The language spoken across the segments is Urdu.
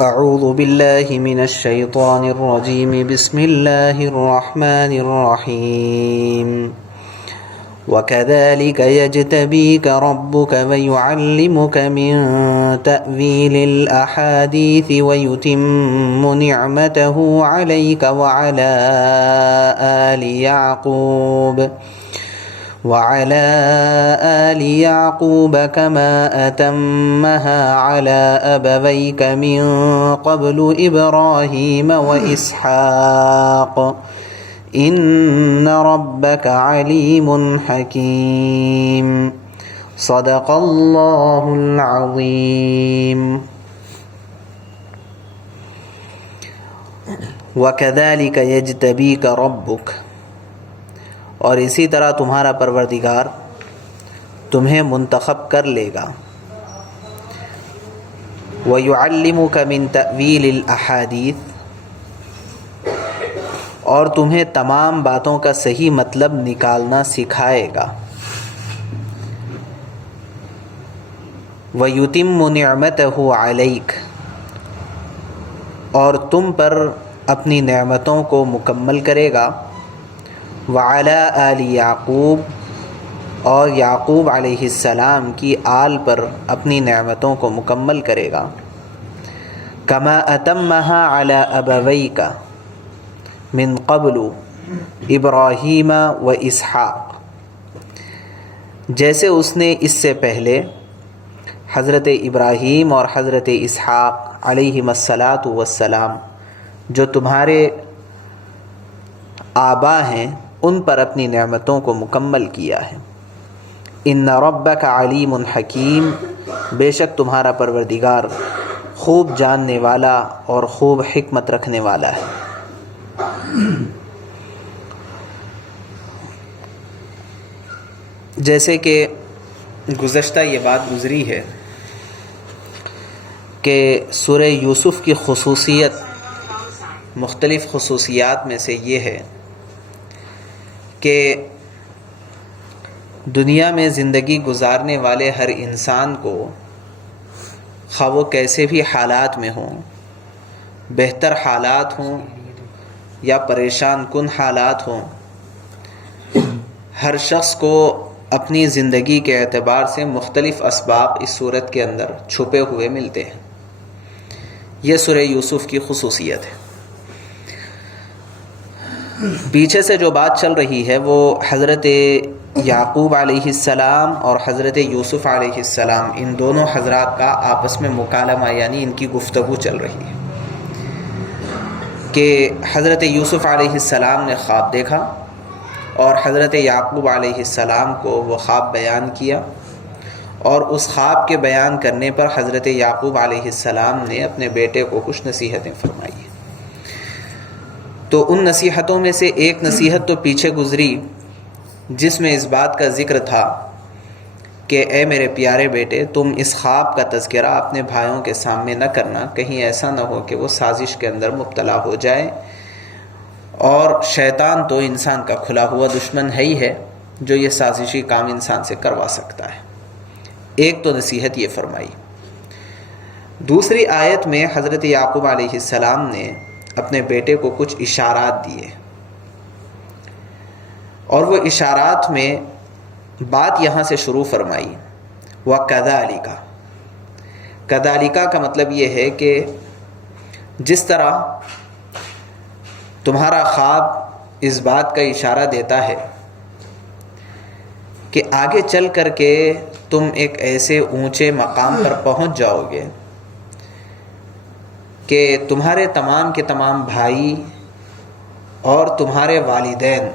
اعوذ باللہ من الشیطان الرجیم بسم اللہ الرحمن الرحیم وَكَذَلِكَ يَجْتَبِيكَ رَبُّكَ وَيُعَلِّمُكَ مِن تَأْوِيلِ الْأَحَادِيثِ وَيُتِمُّ نِعْمَتَهُ عَلَيْكَ وعلى آل يعقوب كما أتمها على أبويك من قبل إبراهيم وإسحاق إن ربك عليم حكيم صدق الله العظيم. وَكَذَلِكَ يَجْتَبِيكَ رَبُّكَ، اور اسی طرح تمہارا پروردگار تمہیں منتخب کر لے گا. وَيُعَلِّمُكَ مِن تَأْوِيلِ الْأَحَادِيثِ، اور تمہیں تمام باتوں کا صحیح مطلب نکالنا سکھائے گا. وَيُتِمُّ نِعْمَتَهُ عَلَيْكَ، اور تم پر اپنی نعمتوں کو مکمل کرے گا. وعلی آل یعقوب، اور یعقوب علیہ السلام کی آل پر اپنی نعمتوں کو مکمل کرے گا. کما اتمہا علی ابویک من قبل ابراہیم و اسحاق، جیسے اس نے اس سے پہلے حضرت ابراہیم اور حضرت اسحاق علیہم الصلاۃ والسلام جو تمہارے آبا ہیں ان پر اپنی نعمتوں کو مکمل کیا ہے. ان ربک علیم حکیم، بے شک تمہارا پروردگار خوب جاننے والا اور خوب حکمت رکھنے والا ہے. جیسے کہ گزشتہ یہ بات گزری ہے کہ سورہ یوسف کی خصوصیت، مختلف خصوصیات میں سے یہ ہے کہ دنیا میں زندگی گزارنے والے ہر انسان کو، خواہ وہ کیسے بھی حالات میں ہوں، بہتر حالات ہوں یا پریشان کن حالات ہوں، ہر شخص کو اپنی زندگی کے اعتبار سے مختلف اسباق اس صورت کے اندر چھپے ہوئے ملتے ہیں. یہ سورہ یوسف کی خصوصیت ہے. پیچھے سے جو بات چل رہی ہے وہ حضرت یعقوب علیہ السلام اور حضرت یوسف علیہ السلام، ان دونوں حضرات کا آپس میں مکالمہ یعنی ان کی گفتگو چل رہی ہے کہ حضرت یوسف علیہ السلام نے خواب دیکھا اور حضرت یعقوب علیہ السلام کو وہ خواب بیان کیا، اور اس خواب کے بیان کرنے پر حضرت یعقوب علیہ السلام نے اپنے بیٹے کو کچھ نصیحتیں فرمائی. تو ان نصیحتوں میں سے ایک نصیحت تو پیچھے گزری جس میں اس بات کا ذکر تھا کہ اے میرے پیارے بیٹے، تم اس خواب کا تذکرہ اپنے بھائیوں کے سامنے نہ کرنا، کہیں ایسا نہ ہو کہ وہ سازش کے اندر مبتلا ہو جائے. اور شیطان تو انسان کا کھلا ہوا دشمن ہے ہی ہے جو یہ سازشی کام انسان سے کروا سکتا ہے. ایک تو نصیحت یہ فرمائی. دوسری آیت میں حضرت یعقوب علیہ السلام نے اپنے بیٹے کو کچھ اشارات دیے، اور وہ اشارات میں بات یہاں سے شروع فرمائی. وَكَذَلِكَ، کذالکا کا مطلب یہ ہے کہ جس طرح تمہارا خواب اس بات کا اشارہ دیتا ہے کہ آگے چل کر کے تم ایک ایسے اونچے مقام پر پہنچ جاؤ گے کہ تمہارے تمام کے تمام بھائی اور تمہارے والدین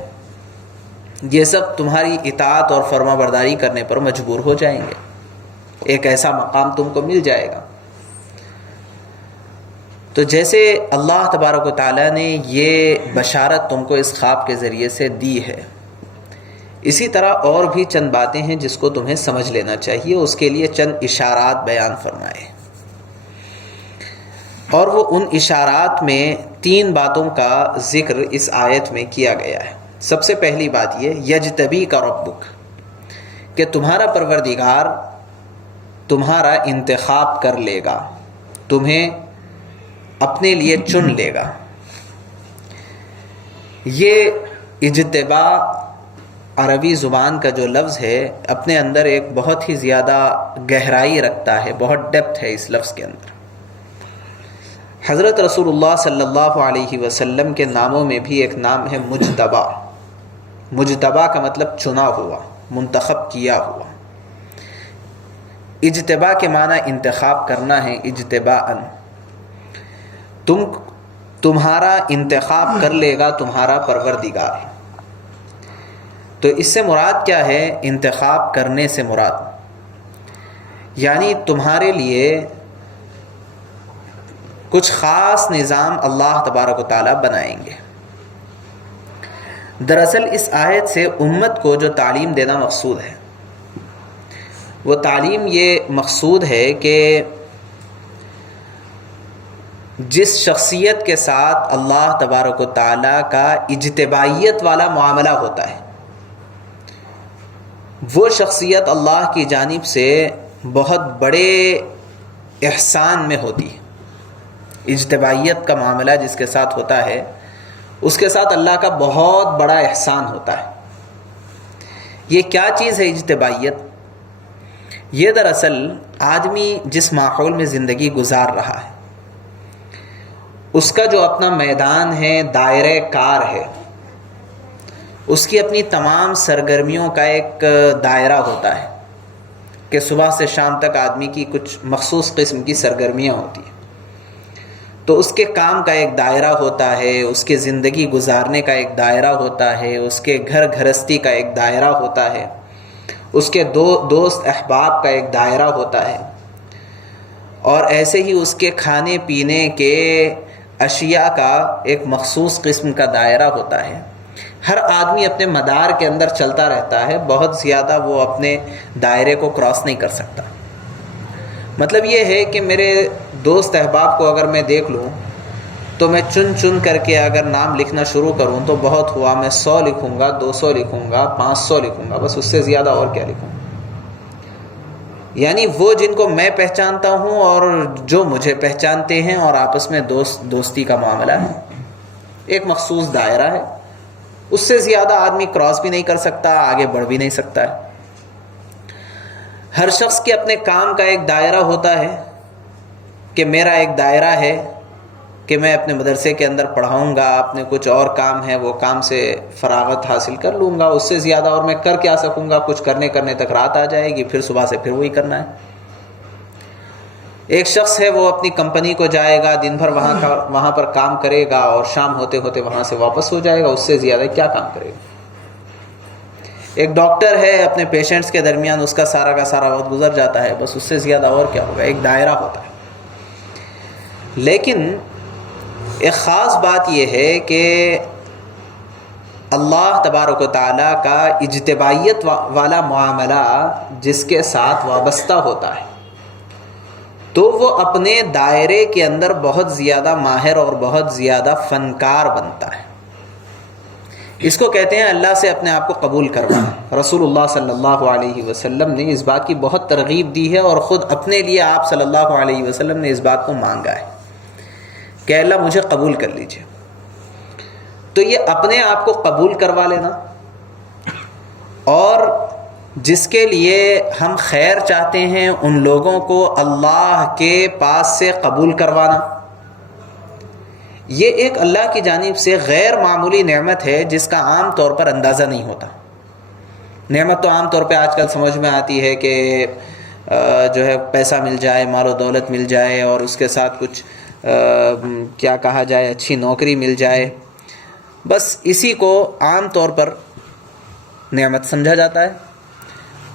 یہ سب تمہاری اطاعت اور فرما برداری کرنے پر مجبور ہو جائیں گے. ایک ایسا مقام تم کو مل جائے گا. تو جیسے اللہ تبارک و تعالیٰ نے یہ بشارت تم کو اس خواب کے ذریعے سے دی ہے، اسی طرح اور بھی چند باتیں ہیں جس کو تمہیں سمجھ لینا چاہیے. اس کے لیے چند اشارات بیان فرمائے، اور وہ ان اشارات میں 3 باتوں کا ذکر اس آیت میں کیا گیا ہے. سب سے پہلی بات یہ یجتبی کا ربک، کہ تمہارا پروردگار تمہارا انتخاب کر لے گا، تمہیں اپنے لیے چن لے گا۔ یہ اجتباء عربی زبان کا جو لفظ ہے اپنے اندر ایک بہت ہی زیادہ گہرائی رکھتا ہے، بہت ڈیپتھ ہے اس لفظ کے اندر۔ حضرت رسول اللہ صلی اللہ علیہ وسلم کے ناموں میں بھی ایک نام ہے مجتبی۔ مجتبی کا مطلب چنا ہوا، منتخب کیا ہوا۔ اجتباء کے معنی انتخاب کرنا ہے، اجتباءً۔ تمہارا انتخاب کر لے گا تمہارا پروردگار۔ تو اس سے مراد کیا ہے؟ انتخاب کرنے سے مراد یعنی تمہارے لیے کچھ خاص نظام اللہ تبارک و تعالیٰ بنائیں گے۔ دراصل اس آیت سے امت کو جو تعلیم دینا مقصود ہے، وہ تعلیم یہ مقصود ہے کہ جس شخصیت کے ساتھ اللہ تبارک و تعالیٰ کا اجتبائیت والا معاملہ ہوتا ہے، وہ شخصیت اللہ کی جانب سے بہت بڑے احسان میں ہوتی ہے۔ اجتبائیت کا معاملہ جس کے ساتھ ہوتا ہے اس کے ساتھ اللہ کا بہت بڑا احسان ہوتا ہے۔ یہ کیا چیز ہے اجتبائیت؟ یہ دراصل آدمی جس ماحول میں زندگی گزار رہا ہے اس کا جو اپنا میدان ہے، دائرہ کار ہے، اس کی اپنی تمام سرگرمیوں کا ایک دائرہ ہوتا ہے کہ صبح سے شام تک آدمی کی کچھ مخصوص قسم کی سرگرمیاں ہوتی ہیں۔ تو اس کے کام کا ایک دائرہ ہوتا ہے، اس کے زندگی گزارنے کا ایک دائرہ ہوتا ہے، اس کے گھر گھرستی کا ایک دائرہ ہوتا ہے، اس کے دوست احباب کا ایک دائرہ ہوتا ہے، اور ایسے ہی اس کے کھانے پینے کے اشیاء کا ایک مخصوص قسم کا دائرہ ہوتا ہے۔ ہر آدمی اپنے مدار کے اندر چلتا رہتا ہے، بہت زیادہ وہ اپنے دائرے کو کراس نہیں کر سکتا۔ مطلب یہ ہے کہ میرے دوست احباب کو اگر میں دیکھ لوں تو میں چن چن کر کے اگر نام لکھنا شروع کروں تو بہت ہوا، میں 100 لکھوں گا، 200 لکھوں گا، 500 لکھوں گا، بس اس سے زیادہ اور کیا لکھوں۔ یعنی وہ جن کو میں پہچانتا ہوں اور جو مجھے پہچانتے ہیں، اور آپس میں دوستی کا معاملہ ہے، ایک مخصوص دائرہ ہے، اس سے زیادہ آدمی کراس بھی نہیں کر سکتا، آگے بڑھ بھی نہیں سکتا ہے۔ ہر شخص کے اپنے کام کا ایک دائرہ ہوتا ہے کہ میرا ایک دائرہ ہے کہ میں اپنے مدرسے کے اندر پڑھاؤں گا، اپنے کچھ اور کام ہے وہ کام سے فراغت حاصل کر لوں گا، اس سے زیادہ اور میں کر کیا سکوں گا؟ کچھ کرنے تک رات آ جائے گی، پھر صبح سے پھر وہی کرنا ہے۔ ایک شخص ہے وہ اپنی کمپنی کو جائے گا، دن بھر وہاں پر کام کرے گا اور شام ہوتے ہوتے وہاں سے واپس ہو جائے گا، اس سے زیادہ کیا کام کرے گا؟ ایک ڈاکٹر ہے، اپنے پیشنٹس کے درمیان اس کا سارا وقت گزر جاتا ہے، بس اس سے زیادہ اور کیا ہوگا؟ ایک دائرہ ہوتا ہے۔ لیکن ایک خاص بات یہ ہے کہ اللہ تبارک و تعالیٰ کا اجتبائیت والا معاملہ جس کے ساتھ وابستہ ہوتا ہے تو وہ اپنے دائرے کے اندر بہت زیادہ ماہر اور بہت زیادہ فنکار بنتا ہے۔ اس کو کہتے ہیں اللہ سے اپنے آپ کو قبول کروانا۔ رسول اللہ صلی اللہ علیہ وسلم نے اس بات کی بہت ترغیب دی ہے اور خود اپنے لیے آپ صلی اللہ علیہ وسلم نے اس بات کو مانگا ہے کہ اللہ مجھے قبول کر لیجئے۔ تو یہ اپنے آپ کو قبول کروا لینا اور جس کے لیے ہم خیر چاہتے ہیں ان لوگوں کو اللہ کے پاس سے قبول کروانا، یہ ایک اللہ کی جانب سے غیر معمولی نعمت ہے جس کا عام طور پر اندازہ نہیں ہوتا۔ نعمت تو عام طور پہ آج کل سمجھ میں آتی ہے کہ جو ہے پیسہ مل جائے، مال و دولت مل جائے، اور اس کے ساتھ کچھ کیا کہا جائے، اچھی نوکری مل جائے، بس اسی کو عام طور پر نعمت سمجھا جاتا ہے۔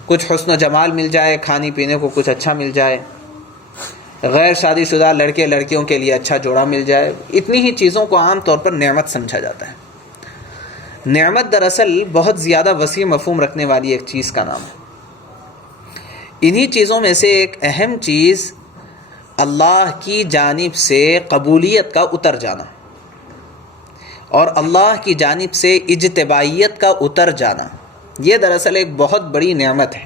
کچھ حسن و جمال مل جائے، کھانے پینے کو کچھ اچھا مل جائے، غیر شادی شدہ لڑکے لڑکیوں کے لیے اچھا جوڑا مل جائے، اتنی ہی چیزوں کو عام طور پر نعمت سمجھا جاتا ہے۔ نعمت دراصل بہت زیادہ وسیع مفہوم رکھنے والی ایک چیز کا نام ہے۔ انہی چیزوں میں سے ایک اہم چیز اللہ کی جانب سے قبولیت کا اتر جانا اور اللہ کی جانب سے اجتبائیت کا اتر جانا، یہ دراصل ایک بہت بڑی نعمت ہے۔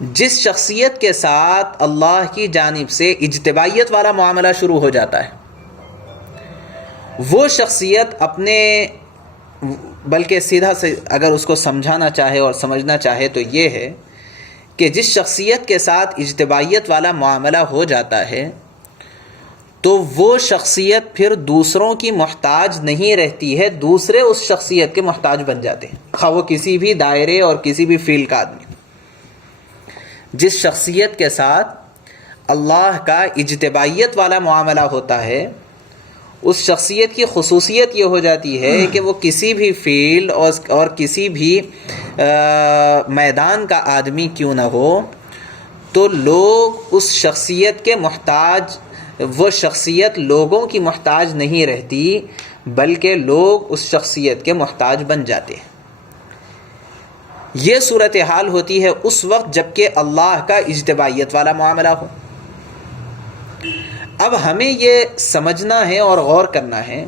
جس شخصیت کے ساتھ اللہ کی جانب سے اجتبائیت والا معاملہ شروع ہو جاتا ہے، وہ شخصیت اپنے، بلکہ سیدھا سے اگر اس کو سمجھانا چاہے اور سمجھنا چاہے تو یہ ہے کہ جس شخصیت کے ساتھ اجتبائیت والا معاملہ ہو جاتا ہے تو وہ شخصیت پھر دوسروں کی محتاج نہیں رہتی ہے، دوسرے اس شخصیت کے محتاج بن جاتے ہیں، خواہ وہ کسی بھی دائرے اور کسی بھی فیلڈ کا آدمی۔ جس شخصیت کے ساتھ اللہ کا اجتبائیت والا معاملہ ہوتا ہے، اس شخصیت کی خصوصیت یہ ہو جاتی ہے کہ وہ کسی بھی فیلڈ اور کسی بھی میدان کا آدمی کیوں نہ ہو تو لوگ اس شخصیت کے محتاج، وہ شخصیت لوگوں کی محتاج نہیں رہتی بلکہ لوگ اس شخصیت کے محتاج بن جاتے ہیں۔ یہ صورتحال ہوتی ہے اس وقت جب کہ اللہ کا اجتبائیت والا معاملہ ہو۔ اب ہمیں یہ سمجھنا ہے اور غور کرنا ہے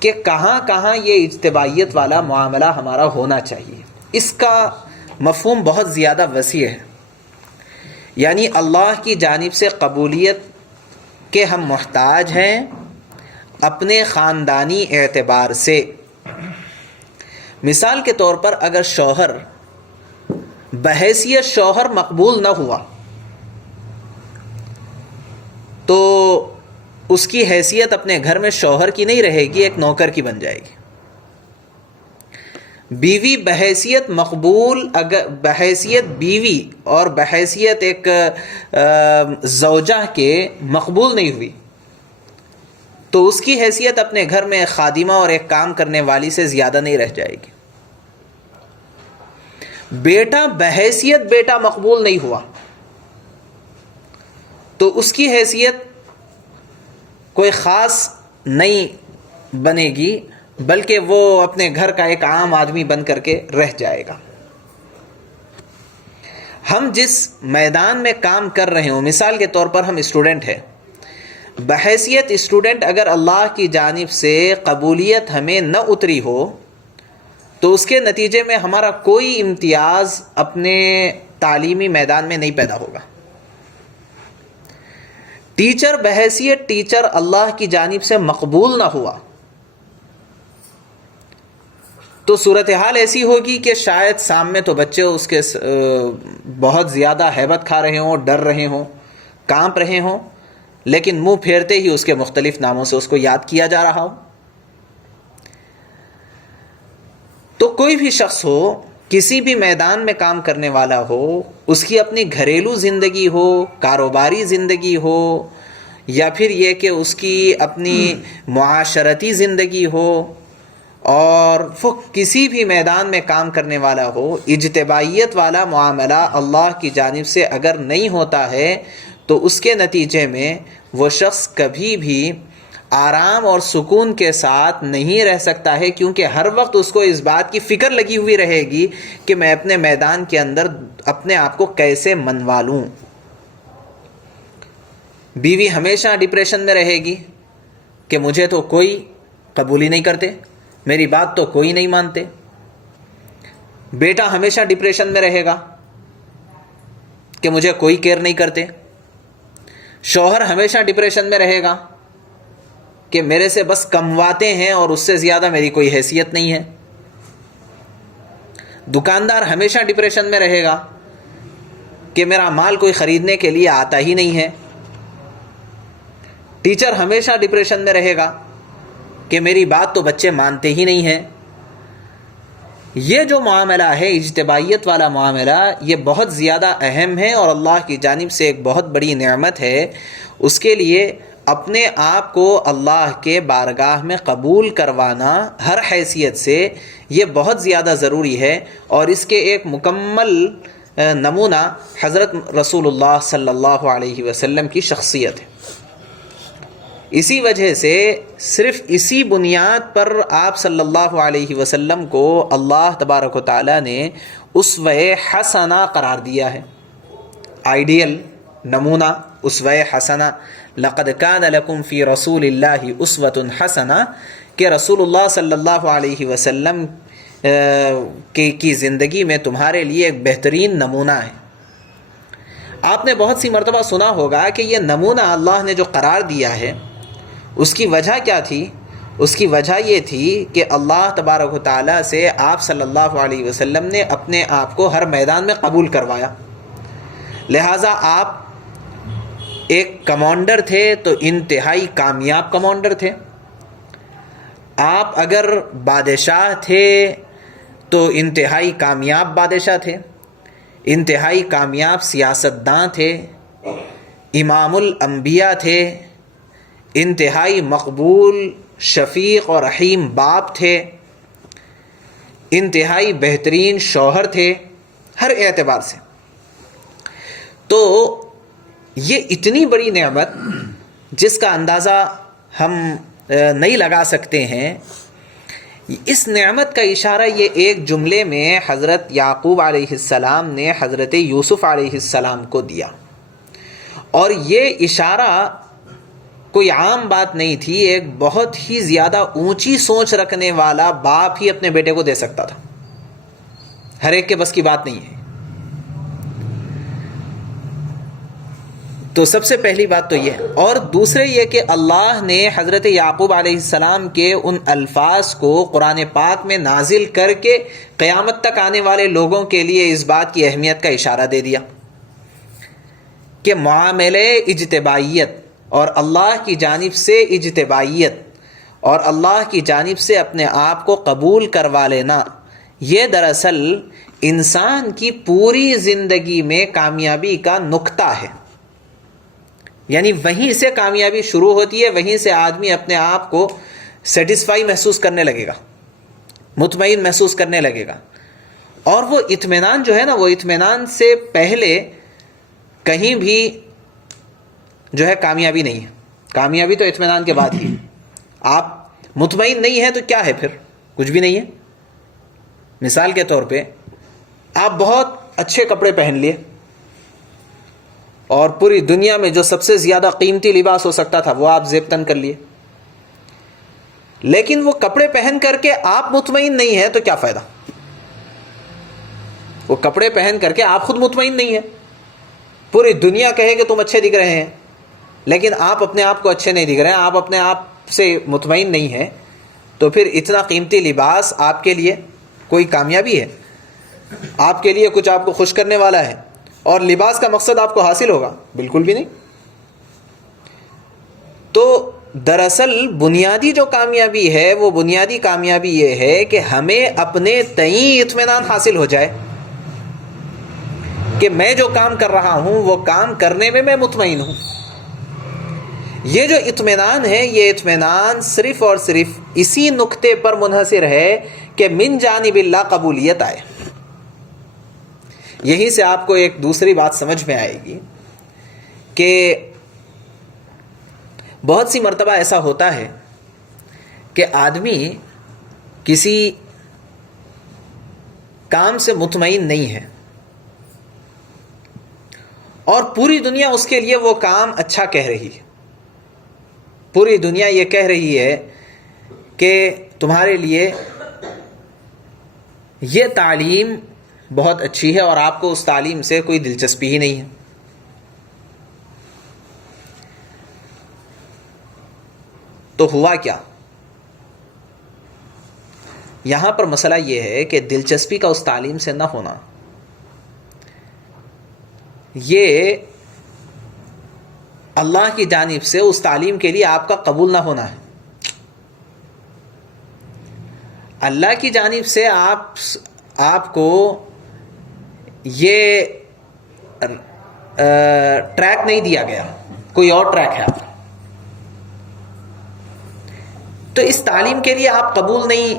کہ کہاں کہاں یہ اجتبائیت والا معاملہ ہمارا ہونا چاہیے۔ اس کا مفہوم بہت زیادہ وسیع ہے، یعنی اللہ کی جانب سے قبولیت کے ہم محتاج ہیں اپنے خاندانی اعتبار سے۔ مثال کے طور پر اگر شوہر بحیثیت شوہر مقبول نہ ہوا تو اس کی حیثیت اپنے گھر میں شوہر کی نہیں رہے گی، ایک نوکر کی بن جائے گی۔ بیوی بحیثیت مقبول، اگر بحیثیت بیوی اور بحیثیت ایک زوجہ کے مقبول نہیں ہوئی تو اس کی حیثیت اپنے گھر میں ایک خادمہ اور ایک کام کرنے والی سے زیادہ نہیں رہ جائے گی۔ بیٹا بحیثیت بیٹا مقبول نہیں ہوا تو اس کی حیثیت کوئی خاص نہیں بنے گی بلکہ وہ اپنے گھر کا ایک عام آدمی بن کر کے رہ جائے گا۔ ہم جس میدان میں کام کر رہے ہوں، مثال کے طور پر ہم اسٹوڈنٹ ہیں، بحیثیت اسٹوڈنٹ اگر اللہ کی جانب سے قبولیت ہمیں نہ اتری ہو تو اس کے نتیجے میں ہمارا کوئی امتیاز اپنے تعلیمی میدان میں نہیں پیدا ہوگا۔ ٹیچر بحیثیت ٹیچر اللہ کی جانب سے مقبول نہ ہوا تو صورتحال ایسی ہوگی کہ شاید سامنے تو بچے اس کے بہت زیادہ ہیبت کھا رہے ہوں، ڈر رہے ہوں، کانپ رہے ہوں، لیکن منہ پھیرتے ہی اس کے مختلف ناموں سے اس کو یاد کیا جا رہا ہو۔ تو کوئی بھی شخص ہو، کسی بھی میدان میں کام کرنے والا ہو، اس کی اپنی گھریلو زندگی ہو، کاروباری زندگی ہو، یا پھر یہ کہ اس کی اپنی معاشرتی زندگی ہو، اور وہ کسی بھی میدان میں کام کرنے والا ہو، اجتبائیت والا معاملہ اللہ کی جانب سے اگر نہیں ہوتا ہے تو اس کے نتیجے میں وہ شخص کبھی بھی آرام اور سکون کے ساتھ نہیں رہ سکتا ہے، کیونکہ ہر وقت اس کو اس بات کی فکر لگی ہوئی رہے گی کہ میں اپنے میدان کے اندر اپنے آپ کو کیسے منوا لوں۔ بیوی ہمیشہ ڈپریشن میں رہے گی کہ مجھے تو کوئی قبول ہی نہیں کرتے، میری بات تو کوئی نہیں مانتے۔ بیٹا ہمیشہ ڈپریشن میں رہے گا کہ مجھے کوئی کیئر نہیں کرتے۔ شوہر ہمیشہ ڈپریشن میں رہے گا کہ میرے سے بس کمواتے ہیں اور اس سے زیادہ میری کوئی حیثیت نہیں ہے۔ دکاندار ہمیشہ ڈپریشن میں رہے گا کہ میرا مال کوئی خریدنے کے لیے آتا ہی نہیں ہے۔ ٹیچر ہمیشہ ڈپریشن میں رہے گا کہ میری بات تو بچے مانتے ہی نہیں ہیں۔ یہ جو معاملہ ہے اجتبائیت والا معاملہ، یہ بہت زیادہ اہم ہے اور اللہ کی جانب سے ایک بہت بڑی نعمت ہے۔ اس کے لیے اپنے آپ کو اللہ کے بارگاہ میں قبول کروانا ہر حیثیت سے یہ بہت زیادہ ضروری ہے، اور اس کے ایک مکمل نمونہ حضرت رسول اللہ صلی اللہ علیہ وسلم کی شخصیت ہے۔ اسی وجہ سے صرف اسی بنیاد پر آپ صلی اللہ علیہ وسلم کو اللہ تبارک و تعالیٰ نے اسوہ حسنہ قرار دیا ہے، آئیڈیل نمونہ، اسوہ حسنہ۔ لقد کان لکم فی رسول اللہ اسوۃ حسنہ، کہ رسول اللہ صلی اللہ علیہ وسلم کی زندگی میں تمہارے لیے ایک بہترین نمونہ ہے۔ آپ نے بہت سی مرتبہ سنا ہوگا کہ یہ نمونہ اللہ نے جو قرار دیا ہے اس کی وجہ کیا تھی؟ اس کی وجہ یہ تھی کہ اللہ تبارک و تعالیٰ سے آپ صلی اللہ علیہ وسلم نے اپنے آپ کو ہر میدان میں قبول کروایا. لہٰذا آپ ایک کمانڈر تھے تو انتہائی کامیاب کمانڈر تھے. آپ اگر بادشاہ تھے تو انتہائی کامیاب بادشاہ تھے، انتہائی کامیاب سیاستداں تھے، امام الانبیاء تھے، انتہائی مقبول شفیق اور رحیم باپ تھے، انتہائی بہترین شوہر تھے ہر اعتبار سے. تو یہ اتنی بڑی نعمت جس کا اندازہ ہم نہیں لگا سکتے ہیں، اس نعمت کا اشارہ یہ ایک جملے میں حضرت یعقوب علیہ السلام نے حضرت یوسف علیہ السلام کو دیا. اور یہ اشارہ کوئی عام بات نہیں تھی، ایک بہت ہی زیادہ اونچی سوچ رکھنے والا باپ ہی اپنے بیٹے کو دے سکتا تھا. ہر ایک کے بس کی بات نہیں ہے. تو سب سے پہلی بات تو یہ، اور دوسرے یہ کہ اللہ نے حضرت یعقوب علیہ السلام کے ان الفاظ کو قرآن پاک میں نازل کر کے قیامت تک آنے والے لوگوں کے لیے اس بات کی اہمیت کا اشارہ دے دیا کہ معاملے اجتبائیت اور اللہ کی جانب سے اجتبائیت اور اللہ کی جانب سے اپنے آپ کو قبول کروا لینا، یہ دراصل انسان کی پوری زندگی میں کامیابی کا نقطہ ہے. یعنی وہیں سے کامیابی شروع ہوتی ہے، وہیں سے آدمی اپنے آپ کو سیٹسفائی محسوس کرنے لگے گا، مطمئن محسوس کرنے لگے گا. اور وہ اطمینان جو ہے نا، وہ اطمینان سے پہلے کہیں بھی جو ہے کامیابی نہیں ہے. کامیابی تو اطمینان کے بعد ہی. آپ مطمئن نہیں ہیں تو کیا ہے پھر؟ کچھ بھی نہیں ہے. مثال کے طور پہ آپ بہت اچھے کپڑے پہن لیے اور پوری دنیا میں جو سب سے زیادہ قیمتی لباس ہو سکتا تھا وہ آپ زیب تن کر لیے، لیکن وہ کپڑے پہن کر کے آپ مطمئن نہیں ہیں تو کیا فائدہ؟ وہ کپڑے پہن کر کے آپ خود مطمئن نہیں ہیں. پوری دنیا کہے کہ تم اچھے دکھ رہے ہیں، لیکن آپ اپنے آپ کو اچھے نہیں دکھ رہے ہیں، آپ اپنے آپ سے مطمئن نہیں ہیں، تو پھر اتنا قیمتی لباس آپ کے لیے کوئی کامیابی ہے؟ آپ کے لیے کچھ آپ کو خوش کرنے والا ہے اور لباس کا مقصد آپ کو حاصل ہوگا؟ بالکل بھی نہیں. تو دراصل بنیادی جو کامیابی ہے وہ بنیادی کامیابی یہ ہے کہ ہمیں اپنے تئیں اطمینان حاصل ہو جائے کہ میں جو کام کر رہا ہوں وہ کام کرنے میں میں مطمئن ہوں. یہ جو اطمینان ہے، یہ اطمینان صرف اور صرف اسی نقطے پر منحصر ہے کہ من جانب اللہ قبولیت آئے. یہیں سے آپ کو ایک دوسری بات سمجھ میں آئے گی کہ بہت سی مرتبہ ایسا ہوتا ہے کہ آدمی کسی کام سے مطمئن نہیں ہے اور پوری دنیا اس کے لیے وہ کام اچھا کہہ رہی ہے. پوری دنیا یہ کہہ رہی ہے کہ تمہارے لیے یہ تعلیم بہت اچھی ہے اور آپ کو اس تعلیم سے کوئی دلچسپی ہی نہیں ہے. تو ہوا کیا؟ یہاں پر مسئلہ یہ ہے کہ دلچسپی کا اس تعلیم سے نہ ہونا یہ اللہ کی جانب سے اس تعلیم کے لیے آپ کا قبول نہ ہونا ہے. اللہ کی جانب سے آپ کو یہ ٹریک نہیں دیا گیا، کوئی اور ٹریک ہے آپ. تو اس تعلیم کے لیے آپ قبول نہیں،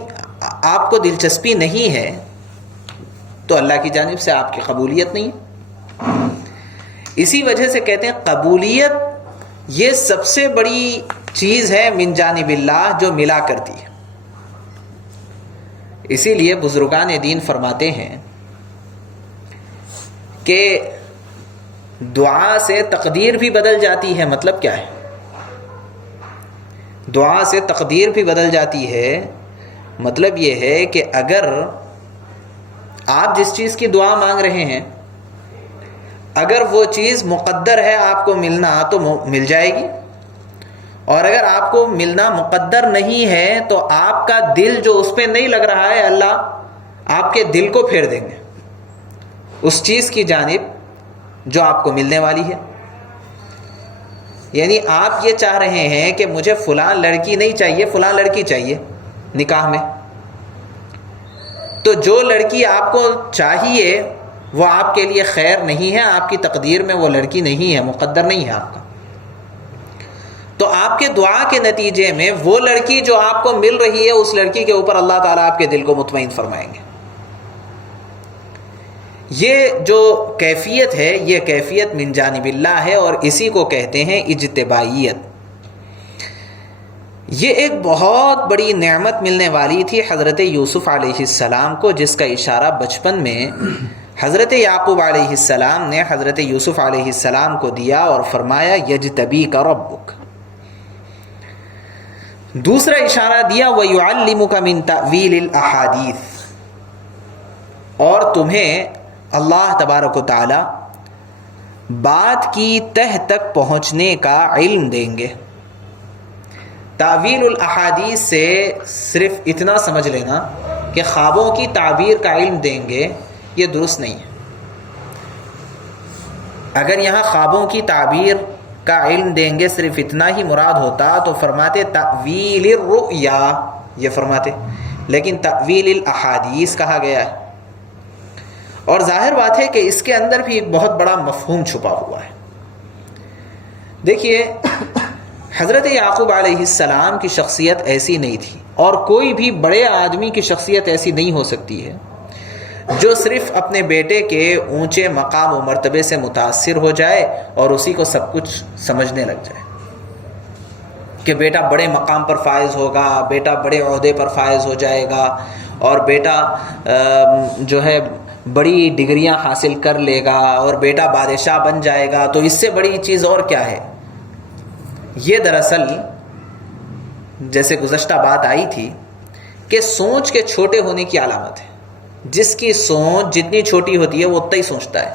آپ کو دلچسپی نہیں ہے، تو اللہ کی جانب سے آپ کی قبولیت نہیں. اسی وجہ سے کہتے ہیں قبولیت یہ سب سے بڑی چیز ہے من جانب اللہ جو ملا کرتی ہے. اسی لیے بزرگان دین فرماتے ہیں کہ دعا سے تقدیر بھی بدل جاتی ہے. مطلب کیا ہے؟ دعا سے تقدیر بھی بدل جاتی ہے. مطلب یہ ہے کہ اگر آپ جس چیز کی دعا مانگ رہے ہیں اگر وہ چیز مقدر ہے آپ کو ملنا تو مل جائے گی، اور اگر آپ کو ملنا مقدر نہیں ہے تو آپ کا دل جو اس پہ نہیں لگ رہا ہے، اللہ آپ کے دل کو پھیر دیں گے اس چیز کی جانب جو آپ کو ملنے والی ہے۔ یعنی آپ یہ چاہ رہے ہیں کہ مجھے فلاں لڑکی نہیں چاہیے، فلاں لڑکی چاہیے نکاح میں، تو جو لڑکی آپ کو چاہیے وہ آپ کے لیے خیر نہیں ہے، آپ کی تقدیر میں وہ لڑکی نہیں ہے، مقدر نہیں ہے آپ کا، تو آپ کے دعا کے نتیجے میں وہ لڑکی جو آپ کو مل رہی ہے، اس لڑکی کے اوپر اللہ تعالیٰ آپ کے دل کو مطمئن فرمائیں گے۔ یہ جو کیفیت ہے یہ کیفیت من جانب اللہ ہے، اور اسی کو کہتے ہیں اجتبائیت۔ یہ ایک بہت بڑی نعمت ملنے والی تھی حضرت یوسف علیہ السلام کو، جس کا اشارہ بچپن میں حضرت یعقوب علیہ السلام نے حضرت یوسف علیہ السلام کو دیا اور فرمایا یجتبیک ربک۔ دوسرا اشارہ دیا وَيُعَلِّمُكَ مِن تَأْوِيلِ الْأَحَادِيثِ، اور تمہیں اللہ تبارک و تعالی بات کی تہ تک پہنچنے کا علم دیں گے۔ تعویل الاحادیث سے صرف اتنا سمجھ لینا کہ خوابوں کی تعبیر کا علم دیں گے، یہ درست نہیں ہے۔ اگر یہاں خوابوں کی تعبیر کا علم دیں گے صرف اتنا ہی مراد ہوتا تو فرماتے تعویل الرؤیا، یہ فرماتے، لیکن تعویل الاحادیث کہا گیا ہے، اور ظاہر بات ہے کہ اس کے اندر بھی ایک بہت بڑا مفہوم چھپا ہوا ہے۔ دیکھیے حضرت یعقوب علیہ السلام کی شخصیت ایسی نہیں تھی، اور کوئی بھی بڑے آدمی کی شخصیت ایسی نہیں ہو سکتی ہے جو صرف اپنے بیٹے کے اونچے مقام و مرتبے سے متاثر ہو جائے اور اسی کو سب کچھ سمجھنے لگ جائے کہ بیٹا بڑے مقام پر فائز ہوگا، بیٹا بڑے عہدے پر فائز ہو جائے گا، اور بیٹا جو ہے بڑی ڈگریاں حاصل کر لے گا، اور بیٹا بادشاہ بن جائے گا، تو اس سے بڑی چیز اور کیا ہے۔ یہ دراصل جیسے گزشتہ بات آئی تھی کہ سوچ کے چھوٹے ہونے کی علامت ہے۔ جس کی سوچ جتنی چھوٹی ہوتی ہے وہ اتنا ہی سوچتا ہے،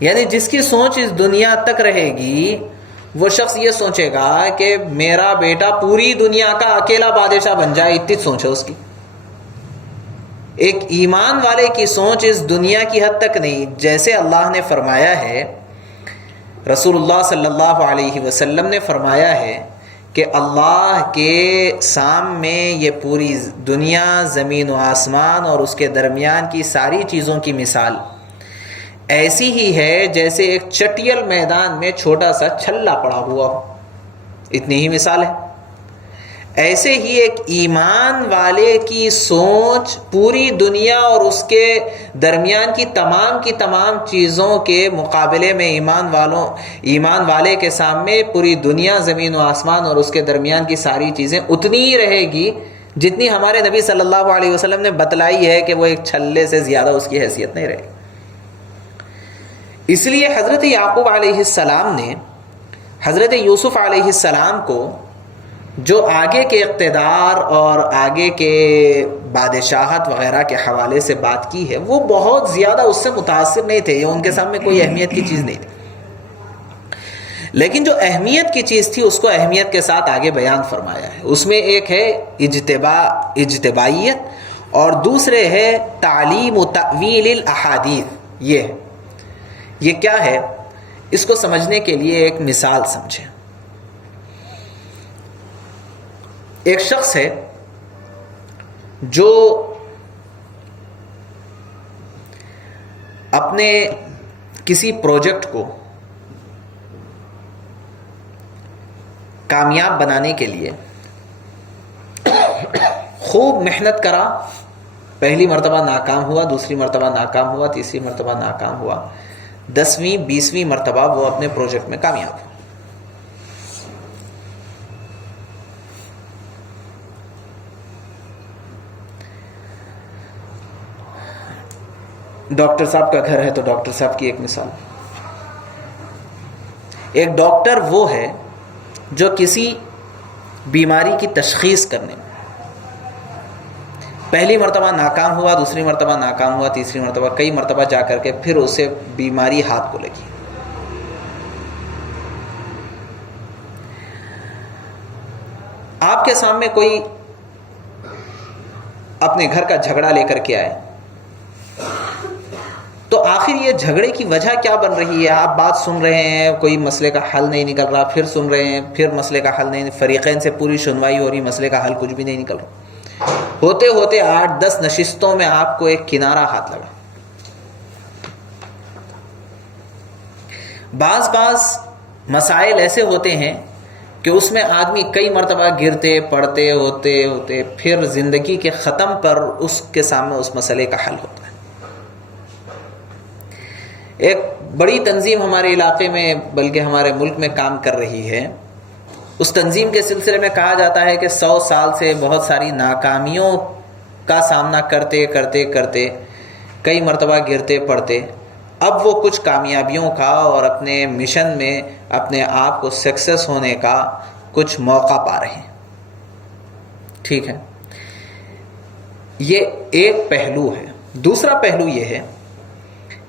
یعنی جس کی سوچ اس دنیا تک رہے گی وہ شخص یہ سوچے گا کہ میرا بیٹا پوری دنیا کا اکیلا بادشاہ بن جائے، اتنی سوچ ہے اس کی۔ ایک ایمان والے کی سوچ اس دنیا کی حد تک نہیں، جیسے اللہ نے فرمایا ہے، رسول اللہ صلی اللہ علیہ وسلم نے فرمایا ہے کہ اللہ کے سامنے یہ پوری دنیا، زمین و آسمان اور اس کے درمیان کی ساری چیزوں کی مثال ایسی ہی ہے جیسے ایک چٹیل میدان میں چھوٹا سا چھلا پڑا ہوا ہو، اتنی ہی مثال ہے۔ ایسے ہی ایک ایمان والے کی سوچ پوری دنیا اور اس کے درمیان کی تمام چیزوں کے مقابلے میں ایمان والے کے سامنے پوری دنیا، زمین و آسمان اور اس کے درمیان کی ساری چیزیں اتنی ہی رہے گی جتنی ہمارے نبی صلی اللہ علیہ وسلم نے بتلائی ہے کہ وہ ایک چھلے سے زیادہ اس کی حیثیت نہیں رہے گی۔ اس لیے حضرت یعقوب علیہ السلام نے حضرت یوسف علیہ السلام کو جو آگے کے اقتدار اور آگے کے بادشاہت وغیرہ کے حوالے سے بات کی ہے، وہ بہت زیادہ اس سے متاثر نہیں تھے، یہ ان کے سامنے کوئی اہمیت کی چیز نہیں تھی، لیکن جو اہمیت کی چیز تھی اس کو اہمیت کے ساتھ آگے بیان فرمایا ہے۔ اس میں ایک ہے اجتبائیت، اور دوسرے ہے تعلیم و تأویل الاحادیث۔ یہ کیا ہے، اس کو سمجھنے کے لیے ایک مثال سمجھیں۔ ایک شخص ہے جو اپنے کسی پروجیکٹ کو کامیاب بنانے کے لیے خوب محنت کرا، پہلی مرتبہ ناکام ہوا، دوسری مرتبہ ناکام ہوا، تیسری مرتبہ ناکام ہوا، 10ویں 20ویں مرتبہ وہ اپنے پروجیکٹ میں کامیاب ہوا۔ ڈاکٹر صاحب کا گھر ہے تو ڈاکٹر صاحب کی ایک مثال، ایک ڈاکٹر وہ ہے جو کسی بیماری کی تشخیص کرنے میں پہلی مرتبہ ناکام ہوا، دوسری مرتبہ ناکام ہوا، تیسری مرتبہ، کئی مرتبہ جا کر کے پھر اسے بیماری ہاتھ کو لگی۔ آپ کے سامنے کوئی اپنے گھر کا جھگڑا لے کر کے آئے تو آخر یہ جھگڑے کی وجہ کیا بن رہی ہے؟ آپ بات سن رہے ہیں، کوئی مسئلے کا حل نہیں نکل رہا، پھر سن رہے ہیں، پھر مسئلے کا حل نہیں، فریقین سے پوری سنوائی ہو رہی، مسئلے کا حل کچھ بھی نہیں نکل رہا۔ ہوتے ہوتے 8-10 نشستوں میں آپ کو ایک کنارہ ہاتھ لگا۔ بعض مسائل ایسے ہوتے ہیں کہ اس میں آدمی کئی مرتبہ گرتے پڑتے ہوتے پھر زندگی کے ختم پر اس کے سامنے اس مسئلے کا حل ہوتا ہے۔ ایک بڑی تنظیم ہمارے علاقے میں بلکہ ہمارے ملک میں کام کر رہی ہے۔ اس تنظیم کے سلسلے میں کہا جاتا ہے کہ 100 سال سے بہت ساری ناکامیوں کا سامنا کرتے کئی مرتبہ گرتے پڑتے، اب وہ کچھ کامیابیوں کا اور اپنے مشن میں اپنے آپ کو سکسیس ہونے کا کچھ موقع پا رہے ہیں۔ ٹھیک ہے، یہ ایک پہلو ہے۔ دوسرا پہلو یہ ہے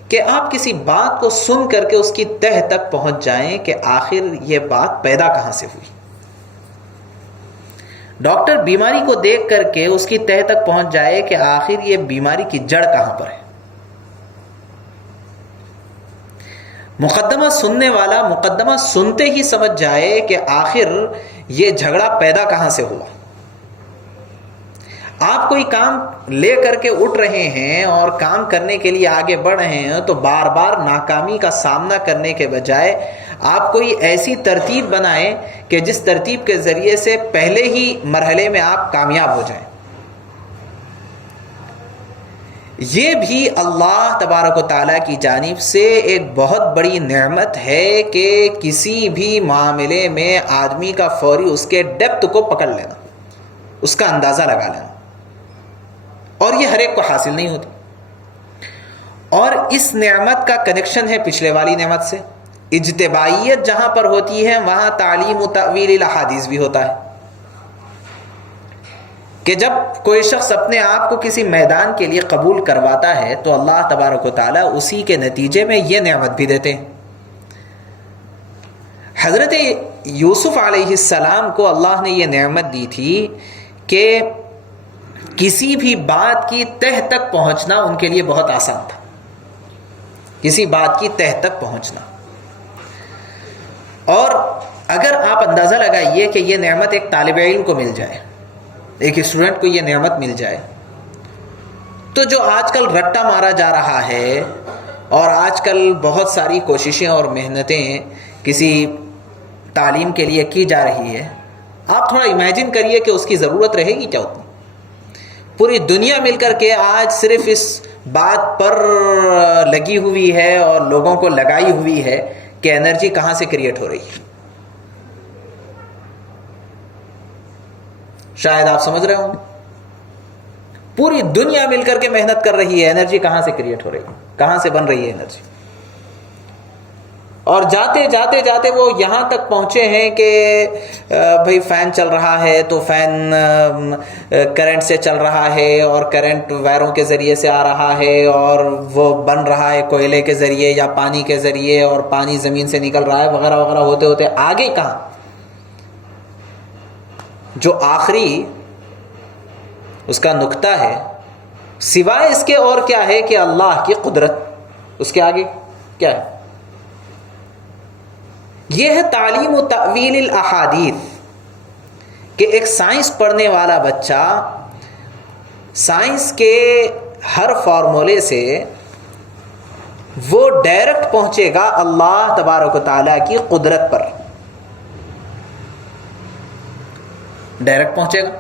کہ آپ کسی بات کو سن کر کے اس کی تہ تک پہنچ جائیں کہ آخر یہ بات پیدا کہاں سے ہوئی۔ ڈاکٹر بیماری کو دیکھ کر کے اس کی تہ تک پہنچ جائے کہ آخر یہ بیماری کی جڑ کہاں پر ہے۔ مقدمہ سننے والا مقدمہ سنتے ہی سمجھ جائے کہ آخر یہ جھگڑا پیدا کہاں سے ہوا۔ آپ کوئی کام لے کر کے اٹھ رہے ہیں اور کام کرنے کے لیے آگے بڑھ رہے ہیں تو بار بار ناکامی کا سامنا کرنے کے بجائے آپ کوئی ایسی ترتیب بنائیں کہ جس ترتیب کے ذریعے سے پہلے ہی مرحلے میں آپ کامیاب ہو جائیں۔ یہ بھی اللہ تبارک و تعالیٰ کی جانب سے ایک بہت بڑی نعمت ہے کہ کسی بھی معاملے میں آدمی کا فوری اس کے ڈیپتھ کو پکڑ لینا، اس کا اندازہ لگا لینا، اور یہ ہر ایک کو حاصل نہیں ہوتی۔ اور اس نعمت کا کنیکشن ہے پچھلے والی نعمت سے۔ اجتباعیت جہاں پر ہوتی ہے وہاں تعلیم و تأویل الاحادیث بھی ہوتا ہے، کہ جب کوئی شخص اپنے آپ کو کسی میدان کے لیے قبول کرواتا ہے تو اللہ تبارک و تعالیٰ اسی کے نتیجے میں یہ نعمت بھی دیتے ہیں۔ حضرت یوسف علیہ السلام کو اللہ نے یہ نعمت دی تھی کہ کسی بھی بات کی تہ تک پہنچنا ان کے لیے بہت آسان تھا، کسی بات کی تہ تک پہنچنا۔ اور اگر آپ اندازہ لگائیے کہ یہ نعمت ایک طالب علم کو مل جائے، ایک اسٹوڈنٹ کو یہ نعمت مل جائے، تو جو آج کل رٹا مارا جا رہا ہے اور آج کل بہت ساری کوششیں اور محنتیں کسی تعلیم کے لیے کی جا رہی ہے، آپ تھوڑا امیجن کریے کہ اس کی ضرورت رہے گی کیا اتنی؟ پوری دنیا مل کر کے آج صرف اس بات پر لگی ہوئی ہے اور لوگوں کو لگائی ہوئی ہے کہ انرجی کہاں سے کریٹ ہو رہی ہے۔ شاید آپ سمجھ رہے ہوں، پوری دنیا مل کر کے محنت کر رہی ہے، انرجی کہاں سے کریٹ ہو رہی ہے، کہاں سے بن رہی ہے انرجی۔ اور جاتے جاتے جاتے وہ یہاں تک پہنچے ہیں کہ بھئی فین چل رہا ہے تو فین کرنٹ سے چل رہا ہے، اور کرنٹ وائروں کے ذریعے سے آ رہا ہے، اور وہ بن رہا ہے کوئلے کے ذریعے یا پانی کے ذریعے، اور پانی زمین سے نکل رہا ہے، وغیرہ وغیرہ ہوتے ہوتے آگے کہاں؟ جو آخری اس کا نقطہ ہے سوائے اس کے اور کیا ہے کہ اللہ کی قدرت، اس کے آگے کیا ہے؟ یہ ہے تعلیم و تأویل الاحادیث، کہ ایک سائنس پڑھنے والا بچہ سائنس کے ہر فارمولے سے وہ ڈائریکٹ پہنچے گا اللہ تبارک و تعالیٰ کی قدرت پر، ڈائریکٹ پہنچے گا۔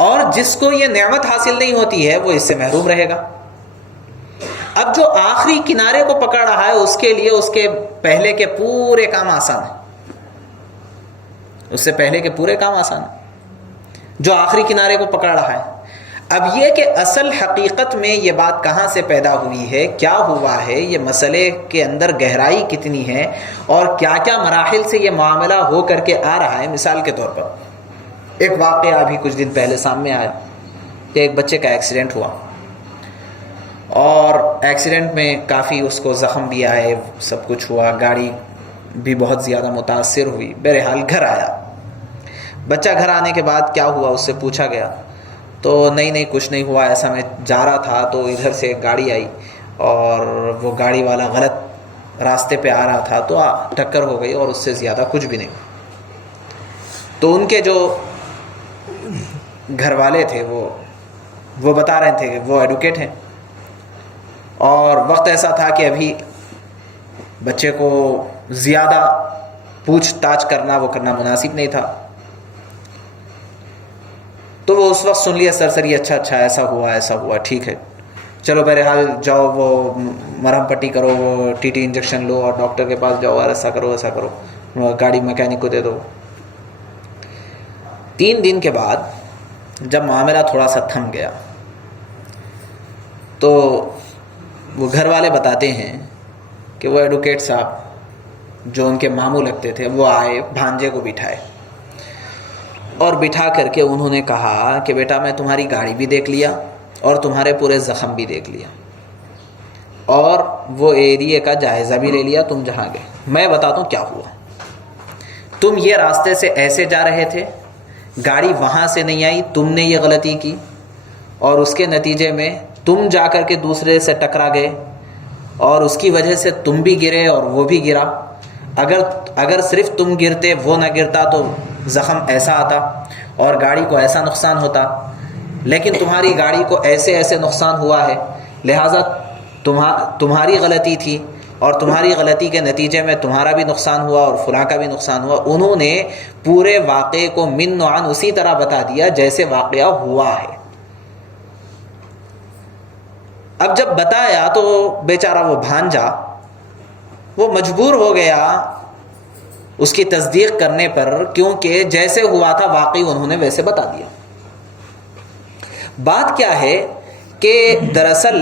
اور جس کو یہ نعمت حاصل نہیں ہوتی ہے وہ اس سے محروم رہے گا۔ اب جو آخری کنارے کو پکڑ رہا ہے اس کے لیے اس کے پہلے کے پورے کام آسان ہیں، اس سے پہلے کے پورے کام آسان ہیں، جو آخری کنارے کو پکڑ رہا ہے۔ اب یہ کہ اصل حقیقت میں یہ بات کہاں سے پیدا ہوئی ہے، کیا ہوا ہے، یہ مسئلے کے اندر گہرائی کتنی ہے، اور کیا کیا مراحل سے یہ معاملہ ہو کر کے آ رہا ہے۔ مثال کے طور پر ایک واقعہ ابھی کچھ دن پہلے سامنے آیا کہ ایک بچے کا ایکسیڈنٹ ہوا، اور ایکسیڈنٹ میں کافی اس کو زخم بھی آئے، سب کچھ ہوا، گاڑی بھی بہت زیادہ متاثر ہوئی۔ بہرحال گھر آیا، بچہ گھر آنے کے بعد کیا ہوا اس سے پوچھا گیا تو نہیں کچھ نہیں ہوا، ایسا میں جا رہا تھا تو ادھر سے گاڑی آئی اور وہ گاڑی والا غلط راستے پہ آ رہا تھا تو ٹکر ہو گئی، اور اس سے زیادہ کچھ بھی نہیں۔ تو ان کے جو گھر والے تھے وہ بتا رہے تھے کہ وہ ایڈوکیٹ ہیں، اور وقت ایسا تھا کہ ابھی بچے کو زیادہ پوچھ تاچھ کرنا مناسب نہیں تھا۔ تو وہ اس وقت سن لیا سرسری، اچھا ایسا ہوا، ٹھیک ہے، چلو بہرحال جاؤ، وہ مرہم پٹی کرو، وہ ٹی ٹی انجیکشن لو، اور ڈاکٹر کے پاس جاؤ، اور ایسا کرو، گاڑی میکینک کو دے دو۔ 3 دن کے بعد جب معاملہ تھوڑا سا تھم گیا تو وہ گھر والے بتاتے ہیں کہ وہ ایڈوکیٹ صاحب جو ان کے ماموں لگتے تھے وہ آئے، بھانجے کو بٹھائے، اور بٹھا کر کے انہوں نے کہا کہ بیٹا میں تمہاری گاڑی بھی دیکھ لیا اور تمہارے پورے زخم بھی دیکھ لیا، اور وہ ایریے کا جائزہ بھی لے لیا تم جہاں گئے۔ میں بتاتا ہوں کیا ہوا۔ تم یہ راستے سے ایسے جا رہے تھے، گاڑی وہاں سے نہیں آئی، تم نے یہ غلطی کی، اور اس کے نتیجے میں تم جا کر کے دوسرے سے ٹکرا گئے، اور اس کی وجہ سے تم بھی گرے اور وہ بھی گرا۔ اگر صرف تم گرتے، وہ نہ گرتا، تو زخم ایسا آتا اور گاڑی کو ایسا نقصان ہوتا، لیکن تمہاری گاڑی کو ایسے نقصان ہوا ہے، لہٰذا تمہاری غلطی تھی، اور تمہاری غلطی کے نتیجے میں تمہارا بھی نقصان ہوا اور فلاں کا بھی نقصان ہوا۔ انہوں نے پورے واقعے کو من و عن اسی طرح بتا دیا جیسے واقعہ ہوا ہے۔ اب جب بتایا تو بیچارہ وہ بھانجا وہ مجبور ہو گیا اس کی تصدیق کرنے پر، کیونکہ جیسے ہوا تھا واقعی انہوں نے ویسے بتا دیا۔ بات کیا ہے کہ دراصل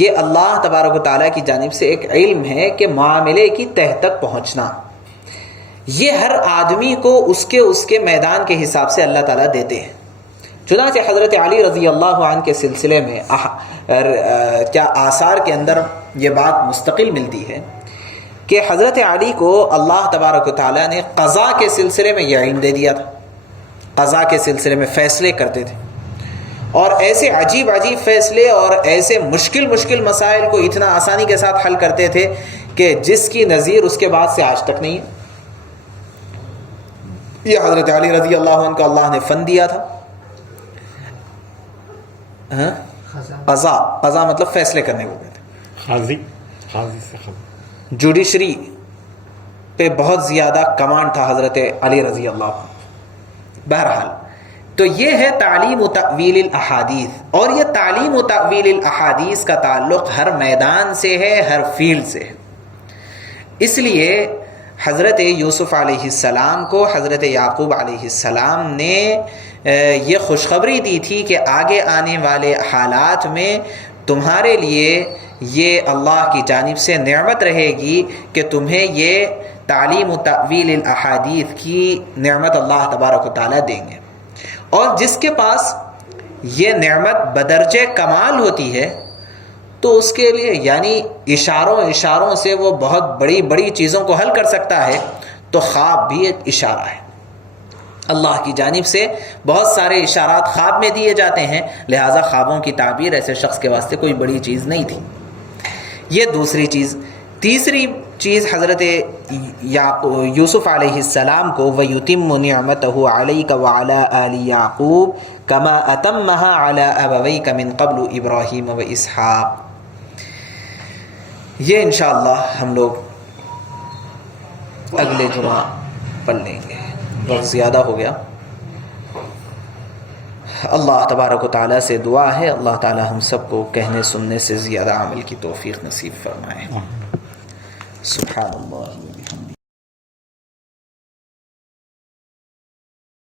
یہ اللہ تبارک و تعالیٰ کی جانب سے ایک علم ہے کہ معاملے کی تہ تک پہنچنا یہ ہر آدمی کو اس کے میدان کے حساب سے اللہ تعالیٰ دیتے ہیں۔ چنانچہ حضرت علی رضی اللہ عنہ کے سلسلے میں کیا آثار کے اندر یہ بات مستقل ملتی ہے کہ حضرت علی کو اللہ تبارک و تعالیٰ نے قضاء کے سلسلے میں یہ علم دے دیا تھا، قضاء کے سلسلے میں فیصلے کرتے تھے، اور ایسے عجیب فیصلے اور ایسے مشکل مسائل کو اتنا آسانی کے ساتھ حل کرتے تھے کہ جس کی نظیر اس کے بعد سے آج تک نہیں ہے۔ یہ حضرت علی رضی اللہ عنہ کو اللہ نے فن دیا تھا۔ قضاء مطلب فیصلے کرنے کو کہتے ہیں۔ قاضی سے جوڈیشری پہ بہت زیادہ کمانڈ تھا حضرت علی رضی اللہ عنہ۔ بہرحال تو یہ ہے تعلیم و تأویل الاحادیث، اور یہ تعلیم و تأویل الاحادیث کا تعلق ہر میدان سے ہے، ہر فیلڈ سے ہے۔ اس لیے حضرت یوسف علیہ السلام کو حضرت یعقوب علیہ السلام نے یہ خوشخبری دی تھی کہ آگے آنے والے حالات میں تمہارے لیے یہ اللہ کی جانب سے نعمت رہے گی کہ تمہیں یہ تعلیم و تأویل الاحادیث کی نعمت اللہ تبارک و تعالیٰ دیں گے، اور جس کے پاس یہ نعمت بدرجہ کمال ہوتی ہے تو اس کے لیے یعنی اشاروں سے وہ بہت بڑی چیزوں کو حل کر سکتا ہے، تو خواب بھی ایک اشارہ ہے۔ اللہ کی جانب سے بہت سارے اشارات خواب میں دیے جاتے ہیں، لہٰذا خوابوں کی تعبیر ایسے شخص کے واسطے کوئی بڑی چیز نہیں تھی۔ یہ دوسری چیز۔ تیسری چیز حضرت یوسف علیہ السلام کو وَيُتِمُّ نِعْمَتَهُ عَلَيْكَ وَعَلَىٰ آلِ يَعْقُوبَ كَمَا أَتَمَّهَا عَلَىٰ أَبَوَيْكَ مِن قَبْلُ إِبْرَاهِيمَ وَإِسْحَاقَ۔ یہ انشاءاللہ ہم لوگ اگلے جمعہ پڑھ لیں گے، وقت زیادہ ہو گیا۔ اللہ تبارک و تعالیٰ سے دعا ہے اللہ تعالیٰ ہم سب کو کہنے سننے سے زیادہ عمل کی توفیق نصیب فرمائے۔ سبحان اللہ۔